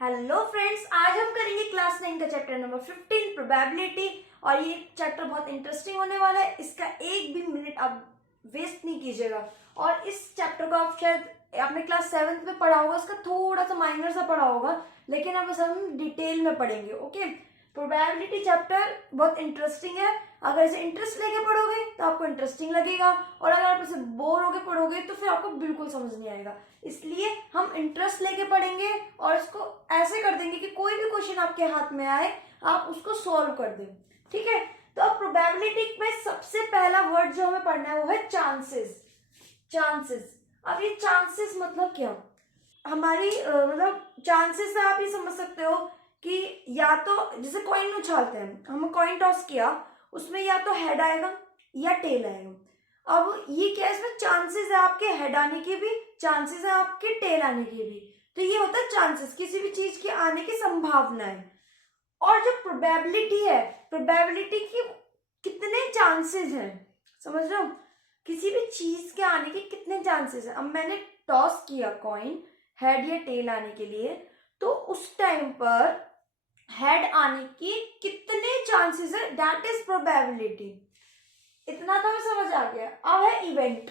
Hello friends, आज हम करेंगे क्लास 9 का चैप्टर नंबर 15 प्रोबेबिलिटी। और ये चैप्टर बहुत इंटरेस्टिंग होने वाला है। इसका एक भी मिनट आप वेस्ट नहीं कीजिएगा। और इस चैप्टर को आप शायद आपने क्लास 7th में पढ़ा होगा, इसका थोड़ा सा माइनर सा पढ़ा होगा, लेकिन अब इसे हम डिटेल में पढ़ेंगे। ओके, प्रोबेबिलिटी चैप्टर बहुत इंटरेस्टिंग है। अगर इसे इंटरेस्ट लेके पढ़ोगे तो आपको इंटरेस्टिंग लगेगा, और अगर आप इसे बोर होके पढ़ोगे तो फिर आपको बिल्कुल समझ नहीं आएगा। इसलिए हम इंटरेस्ट लेके पढ़ेंगे और इसको ऐसे कर देंगे कि कोई भी क्वेश्चन आपके हाथ में आए आप उसको सॉल्व कर दें। ठीक है, तो अब प्रोबेबिलिटी में सबसे पहला वर्ड जो हमें पढ़ना है वो है चांसेस। चांसेस, अब ये चांसेस मतलब क्या? हमारी मतलब चांसेस से आप ये समझ सकते हो कि या तो जैसे कॉइन उछालते हैं, हम कॉइन टॉस किया, उसमें या तो हेड आएगा या टेल आएगा। अब ये क्या है, इसमें चांसेस है आपके हेड आने की भी, चांसेस है आपके टेल आने की भी। तो ये होता है चांसेस, किसी भी चीज के आने की संभावना है। और जो प्रोबेबिलिटी है, प्रोबेबिलिटी की कितने चांसेस हैं, समझ रहे हो? किसी भी चीज के आने के कितने चांसेस हैं। अब मैंने टॉस किया कॉइन हेड या टेल आने के लिए, तो उस टाइम पर हेड आने की कितने चांसेस है, दैट इज प्रोबेबिलिटी। इतना तो हमें समझ आ गया। अब है event.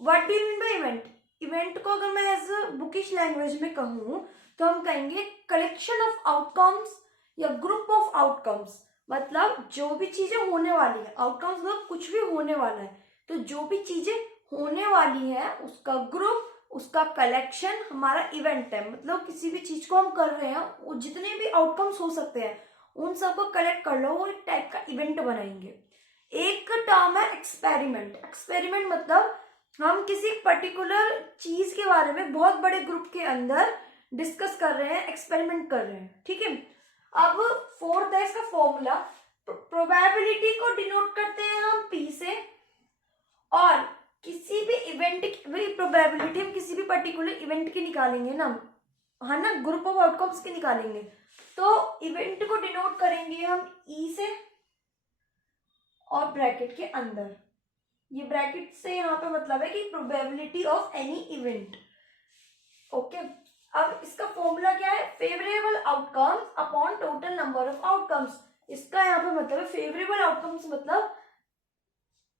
What do you mean by event? Event को अगर मैं एज बुकिश लैंग्वेज में कहूँ तो हम कहेंगे कलेक्शन ऑफ आउटकम्स या ग्रुप ऑफ आउटकम्स। मतलब जो भी चीजें होने वाली है, आउटकम्स मतलब कुछ भी होने वाला है, तो जो भी चीजें होने वाली है उसका ग्रुप, उसका कलेक्शन हमारा इवेंट है। मतलब किसी भी चीज को हम कर रहे हैं, वो जितने भी आउटकम्स हो सकते हैं उन सबको कलेक्ट कर लो, वो एक टाइप का इवेंट बनाएंगे। एक टर्म है एक्सपेरिमेंट। एक्सपेरिमेंट मतलब हम किसी पर्टिकुलर चीज के बारे में बहुत बड़े ग्रुप के अंदर डिस्कस कर रहे हैं, एक्सपेरिमेंट कर रहे हैं। ठीक है, अब फोर्थ है इसका फॉर्मूला। प्रोबेबिलिटी को डिनोट करते हैं हम पी से, और किसी भी इवेंट की प्रोबेबिलिटी हम किसी भी पर्टिकुलर इवेंट की निकालेंगे ना, है ना, ग्रुप ऑफ आउटकम्स की निकालेंगे, तो इवेंट को डिनोट करेंगे हम ई से और ब्रैकेट के अंदर। ये ब्रैकेट से यहाँ पे मतलब है कि probability of any event. Okay, अब इसका फॉर्मूला क्या है? Favourable outcomes upon total number of outcomes. इसका यहाँ पे मतलब है फेवरेबल आउटकम्स मतलब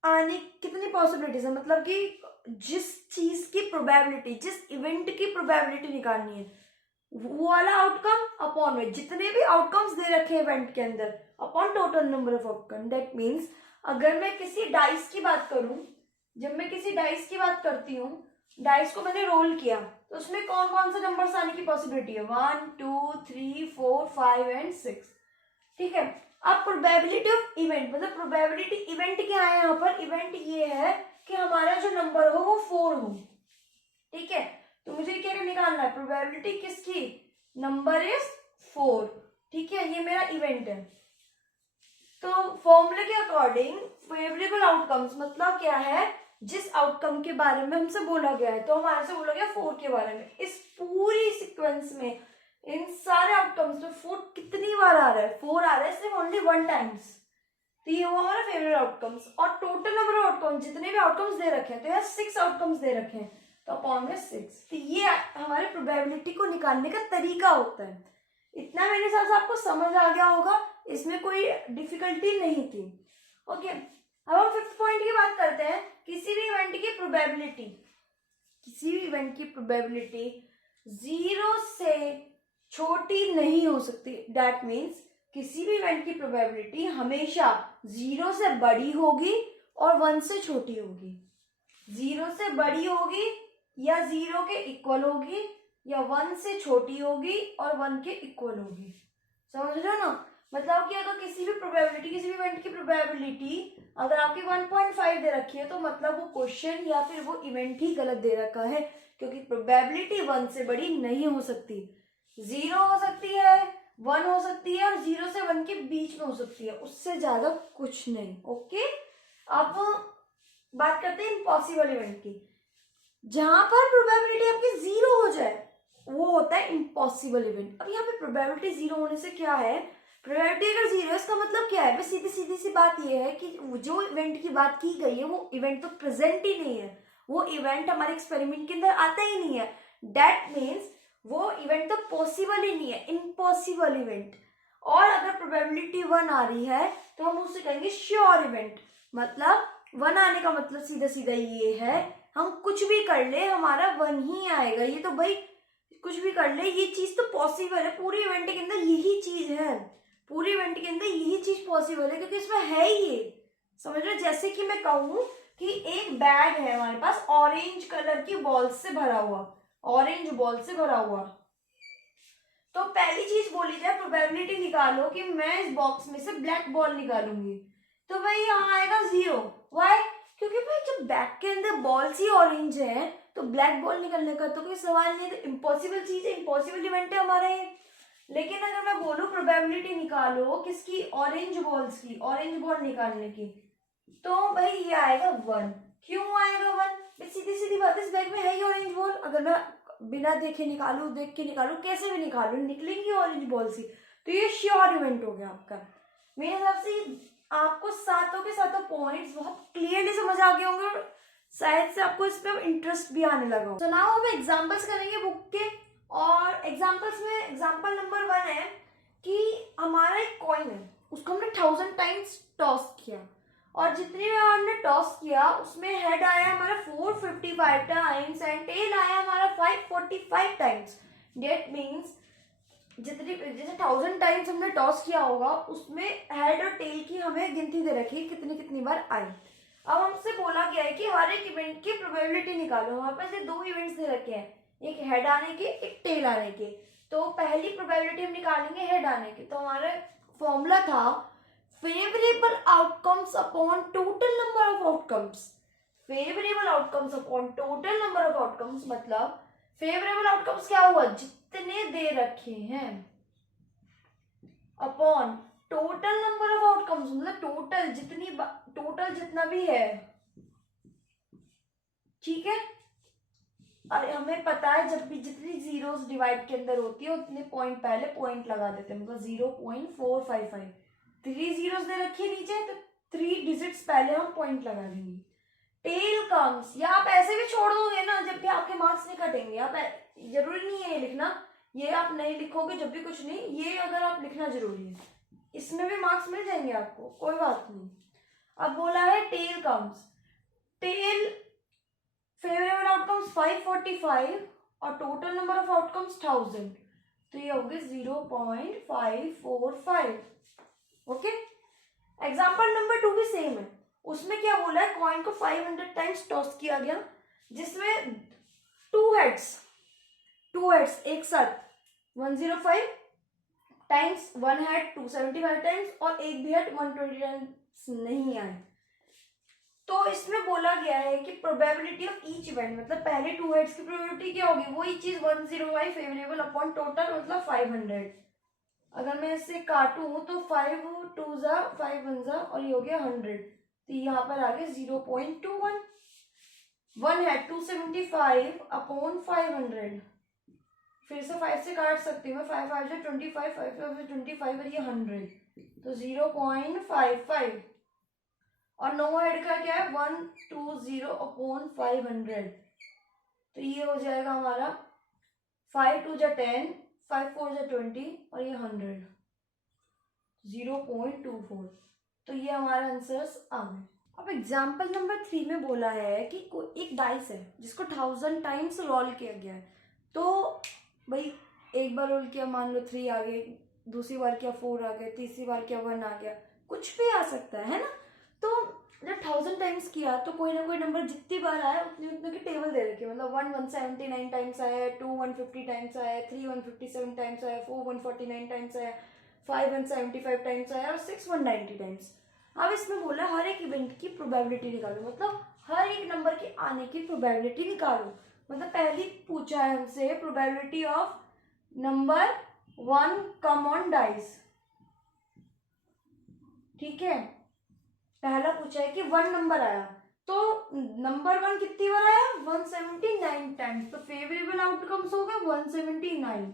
आने कितनी पॉसिबिलिटीज है, मतलब कि जिस चीज की प्रोबेबिलिटी, जिस इवेंट की प्रोबेबिलिटी निकालनी है, वो वाला आउटकम अपॉन में जितने भी आउटकम्स दे रखे हैं इवेंट के अंदर upon total number of outcome. That means अगर मैं किसी डाइस की बात करूं, जब मैं किसी डाइस की बात करती हूँ, डाइस को मैंने रोल किया तो उसमें कौन कौन से नंबर्स आने की पॉसिबिलिटी है? 1 2 3 4 5 एंड 6। ठीक है, अब प्रोबेबिलिटी ऑफ इवेंट मतलब प्रोबेबिलिटी इवेंट क्या है? यहाँ पर इवेंट ये है कि हमारा जो नंबर हो वो 4 हो। ठीक है, तो मुझे क्या निकालना है? प्रोबेबिलिटी किसकी? Number is 4। ठीक है, ये मेरा इवेंट है। तो फॉर्मूले के अकॉर्डिंग फेवरेबल आउटकम्स मतलब क्या है? जिस आउटकम के बारे में हमसे बोला गया है, तो हमारे से बोला गया 4 के बारे में। इस पूरी सीक्वेंस में इन सारे आउटकम्स में 4 कितनी बार आ रहा है? 4 आ रहा है सिर्फ ओनली 1 टाइम्स। तो ये हुआ हमारा फेवरेट आउटकम्स। और टोटल नंबर ऑफ आउटकम्स जितने भी आउटकम्स दे रखे हैं, तो यहाँ 6 आउटकम्स दे रखे हैं, तो अपॉन में 6। तो ये हमारे प्रोबेबिलिटी को निकालने का तरीका होता है। इतना मेरे हिसाब से आपको समझ आ गया होगा, इसमें कोई डिफिकल्टी नहीं थी। ओके, अब हम फिफ्थ पॉइंट की बात करते हैं। किसी भी इवेंट की प्रोबेबिलिटी, किसी भी इवेंट की प्रोबेबिलिटी 0 से छोटी नहीं हो सकती। दैट मीन्स किसी भी इवेंट की प्रोबेबिलिटी हमेशा 0 से बड़ी होगी और 1 से छोटी होगी। 0 से बड़ी होगी या 0 के इक्वल होगी, या 1 से छोटी होगी और 1 के इक्वल होगी। समझ रहे हो ना? मतलब कि अगर किसी भी प्रोबेबिलिटी, किसी भी इवेंट की प्रोबेबिलिटी अगर आपकी 1.5 दे रखी है, तो मतलब वो क्वेश्चन या फिर वो इवेंट ही गलत दे रखा है, क्योंकि प्रोबेबिलिटी 1 से बड़ी नहीं हो सकती। 0 हो सकती है, 1 हो सकती है, और 0 से 1 के बीच में हो सकती है, उससे ज्यादा कुछ नहीं। ओके, अब बात करते हैं इम्पॉसिबल इवेंट की। जहां पर प्रोबेबिलिटी आपकी 0 हो जाए वो होता है इम्पॉसिबल इवेंट। अब यहाँ पे प्रोबेबिलिटी 0 होने से क्या है? प्रोबेबिलिटी अगर 0 है इसका मतलब क्या है? सीधी सीधी सी बात ये है कि जो इवेंट की बात की गई है वो इवेंट तो प्रेजेंट ही नहीं है, वो इवेंट हमारे एक्सपेरिमेंट के अंदर आता ही नहीं है। दैट मीन्स वो इवेंट तो पॉसिबल ही नहीं है, इम्पॉसिबल इवेंट। और अगर प्रोबेबिलिटी 1 आ रही है तो हम उसे कहेंगे श्योर इवेंट। मतलब 1 आने का मतलब सीधा सीधा ये है, हम कुछ भी कर ले हमारा 1 ही आएगा। ये तो भाई कुछ भी कर ले, ये चीज तो पॉसिबल है, पूरी इवेंट के अंदर यही चीज है, पूरी इवेंट के अंदर यही चीज पॉसिबल है, क्योंकि इसमें है ही ये। समझ लो, जैसे कि मैं कहूँ कि एक बैग है हमारे पास ऑरेंज कलर की बॉल से भरा हुआ, ऑरेंज बॉल से भरा हुआ, तो पहली चीज बोली जाए प्रोबेबिलिटी निकालो कि मैं इस बॉक्स में से ब्लैक बॉल निकालूंगी, तो भाई यहाँ आएगा 0। वाई? क्योंकि भाई जब बैग के अंदर बॉल्स ही ऑरेंज है तो ब्लैक बॉल निकलने का तो कोई सवाल नहीं है, तो इम्पॉसिबल चीज है, इम्पॉसिबल इवेंट है हमारा ये। लेकिन अगर मैं बोलूँ प्रोबेबिलिटी निकालो किसकी, ऑरेंज बॉल्स की, ऑरेंज बॉल निकालने की, तो भाई ये आएगा 1। क्यों आएगा 1? सीधी सीधी बात है, इस बैग में है ही ऑरेंज बॉल। अगर मैं बिना देखे निकालू, देख के निकालू, कैसे भी निकालू, निकलेंगी ऑरेंज बॉल सी, तो ये श्योर इवेंट हो गया आपका। मेरे हिसाब से आपको सातों के सातों पॉइंट्स बहुत क्लियरली समझ आ गए होंगे और शायद से आपको इस पर इंटरेस्ट भी आने लगा हो। तो नाउ हम एग्जांपल्स करेंगे बुक के, और एग्जांपल्स में एग्जांपल नंबर 1 है कि हमारा एक कॉइन है, उसको हमने 1000 टाइम्स टॉस किया, और जितनी बार हमने टॉस किया उसमें हेड आया हमारा 455 टाइम्स एंड टेल आया हमारा 545 टाइम्स। डेट मीन्स जितनी, जैसे 1000 टाइम्स हमने टॉस किया होगा उसमें हेड और टेल की हमें गिनती दे रखी है कितनी कितनी बार आई। अब हमसे बोला गया है कि हर एक इवेंट की प्रोबेबिलिटी निकालो। हमारे पास ये 2 इवेंट्स दे रखे हैं, एक हेड आने के, एक टेल आने के। तो पहली प्रोबेबिलिटी हम निकालेंगे हेड आने की, तो हमारा फॉर्मूला था favorable outcomes upon total number of outcomes। favorable outcomes upon total number of outcomes मतलब favorable outcomes क्या हुआ, जितने दे रखे हैं, upon total number of outcomes मतलब टोटल जितनी, टोटल जितना भी है, ठीक है। अरे हमें पता है जब भी जितनी जीरोस डिवाइड के अंदर होती है उतने पॉइंट पहले पॉइंट लगा देते हैं, मतलब 0.455, 3 जीरोस दे रखी है नीचे तो 3 डिजिट्स पहले हम पॉइंट लगा देंगे। टेल कम्स, या आप ऐसे भी छोड़ दोगे ना, जब भी आपके मार्क्स नहीं कटेंगे। आप जरूरी नहीं है ये लिखना, ये आप नहीं लिखोगे जब भी कुछ नहीं, ये अगर आप लिखना जरूरी है, इसमें भी मार्क्स मिल जाएंगे आपको, कोई बात नहीं। अब बोला है tail comes, tail favourable outcomes 545 और टोटल नंबर ऑफ आउटकम्स 1000, तो ये हो गए 0.545। ओके। एग्जाम्पल नंबर 2 भी सेम है, उसमें क्या बोला है, कॉइन को 500 टाइम्स टॉस किया गया जिसमें 2 हेड्स एक साथ 105 टाइम्स, 1 हेड 275 टाइम्स और एक भी हेड 120 टाइम्स नहीं आए। तो इसमें बोला गया है कि प्रोबेबिलिटी ऑफ ईच इवेंट, मतलब पहले 2 हेड्स की प्रोबेबिलिटी क्या होगी, वही चीज 105 फेवरेबल अपॉन टोटल मतलब 500। अगर मैं इसे काटूं तो 5 2 जा 5 1 जा और ये हो गया 100, तो यहाँ पर आ गया 0.21। 1 हेड 275 अपॉन 500, फिर से 5 से काट सकती हूँ मैं, 5 5 से 25, 5 5 से 25 और ये 100, तो 0.55। और 9 हेड का क्या है 120 अपॉन 500, तो ये हो जाएगा हमारा 5 2 जा 10, 5 4 जा 20 और ये 100, 0.24। तो ये हमारा आंसर्स आ गए। अब एग्जाम्पल नंबर 3 में बोला है कि एक डाइस है जिसको 1000 टाइम्स रोल किया गया है, तो भाई एक बार रोल किया मान लो 3 आ गए, दूसरी बार किया 4 आ गए, तीसरी बार किया 1 आ गया, कुछ भी आ सकता है ना। तो जब 1000 टाइम्स किया तो कोई ना कोई नंबर जितनी बार आया उतनी उतने की टेबल दे रखी है, मतलब 1 179 टाइम्स आया, 2 150 टाइम्स आया, 3 157 टाइम्स आया, 4 149 टाइम्स आया, 5 175 टाइम्स आया और 6 190 टाइम्स। अब इसमें बोला हर एक इवेंट की प्रोबेबिलिटी निकालो, मतलब हर एक नंबर के आने की प्रोबेबिलिटी निकालो। मतलब पहली पूछा है हमसे probability of number 1 come on dice, ठीक है। पहला पूछा है कि 1 नंबर आया, तो नंबर 1 कितनी बार आया 179 टाइम्स, तो फेवरेबल आउटकम्स हो गए 179।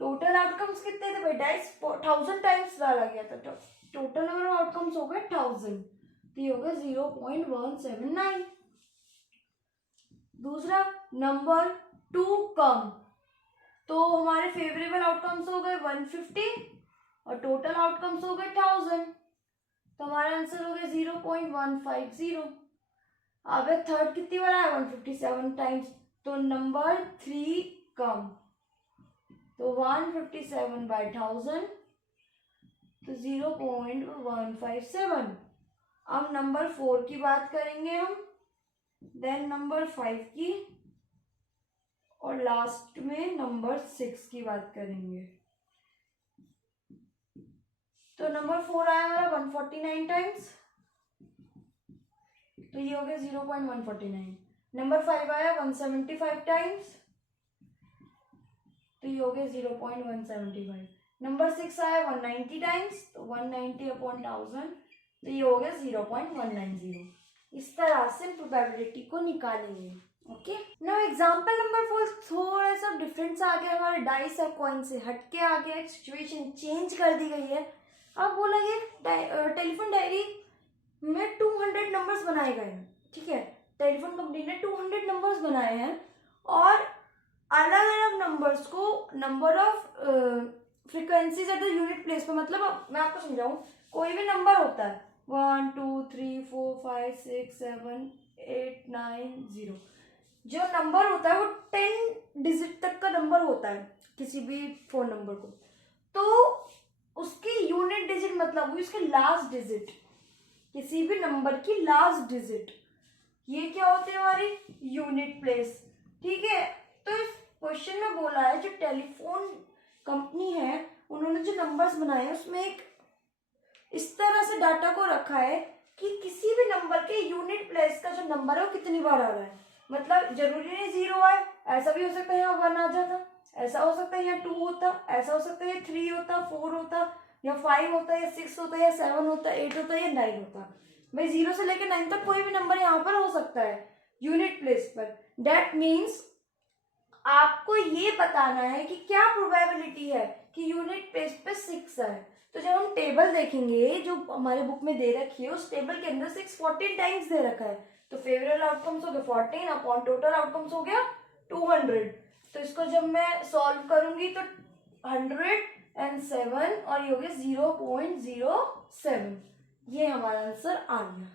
टोटल आउटकम्स कितने थे भाई, डाइस 1000 टाइम्स डाला गया था, तो टोटल नंबर ऑफ आउटकम्स हो गए 1000, तो ये हो गया 0.179। दूसरा नंबर 2 कम, तो हमारे फेवरेबल आउटकम्स हो गए 150 और टोटल आउटकम्स हो गए 1000, तो हमारा आंसर हो गया 0.150। अब थर्ड कितनी बार आया 157 टाइम्स, तो नंबर 3 कम, तो 157 बाई 1000 तो 0.157। अब नंबर 4 की बात करेंगे हम, देन नंबर 5 की और लास्ट में नंबर 6 की बात करेंगे। तो नंबर 4 आया हमारा 149 टाइम्स, तो ये हो गया 0.149। नंबर 5 आया 175 टाइम्स, तो ये हो गया 0.175। नंबर 6 आया 190 टाइम्स, तो 190 अपॉन 1000, तो ये हो गया 0.190। इस तरह से प्रोबेबिलिटी को निकालेंगे। ओके, नाउ एग्जांपल नंबर 4 थोड़ा सा डिफरेंट सा आ गया, हमारे डाइस और कॉइन से हटके आ गया, एक सिचुएशन चेंज कर दी गई है। अब बोला ये टेलीफोन डायरी में 200 नंबर्स बनाए गए हैं, ठीक है, टेलीफोन कंपनी ने 200 नंबर्स बनाए हैं और अलग अलग नंबर्स को number of frequencies at the unit place पे, मतलब मैं आपको समझाऊं, कोई भी नंबर होता है 1 2 3 4 5 6 7 8 9 0, जो नंबर होता है वो 10 डिजिट तक का नंबर होता है किसी भी फोन नंबर को, तो उसकी यूनिट डिजिट मतलब हुई उसके लास्ट डिजिट, किसी भी नंबर की लास्ट डिजिट, ये क्या होते हैं हमारी यूनिट प्लेस, ठीक है। तो इस क्वेश्चन में बोला है जो टेलीफोन कंपनी है उन्होंने जो नंबर्स बनाए हैं उसमें एक इस तरह से डाटा को रखा है कि किसी भी नंबर के यूनिट प्लेस का जो नंबर है वो कितनी बार आ रहा है, मतलब जरूरी नहीं 0 आए, ऐसा भी हो सकता है यहाँ 1 आ जाता, ऐसा हो सकता है यहाँ 2 होता, ऐसा हो सकता है 3 होता, 4 होता, या 5 होता है, या 6 होता है, या 7 होता है, 8 होता है, या 9 होता। भाई 0 से लेकर 9 तक कोई भी नंबर यहाँ पर हो सकता है यूनिट प्लेस पर। दैट मीन्स आपको ये बताना है कि क्या प्रोबेबिलिटी है कि यूनिट प्लेस पे 6 आए। तो जब हम टेबल देखेंगे जो हमारे बुक में दे रखी है, उस टेबल के अंदर 6 14 टाइम्स दे रखा है, तो फेवरेबल आउटकम्स हो गया 14 अपॉन टोटल आउटकम्स हो गया 200। तो इसको जब मैं सॉल्व करूंगी तो 107 और ये हो गया 0.07, ये हमारा आंसर आ गया।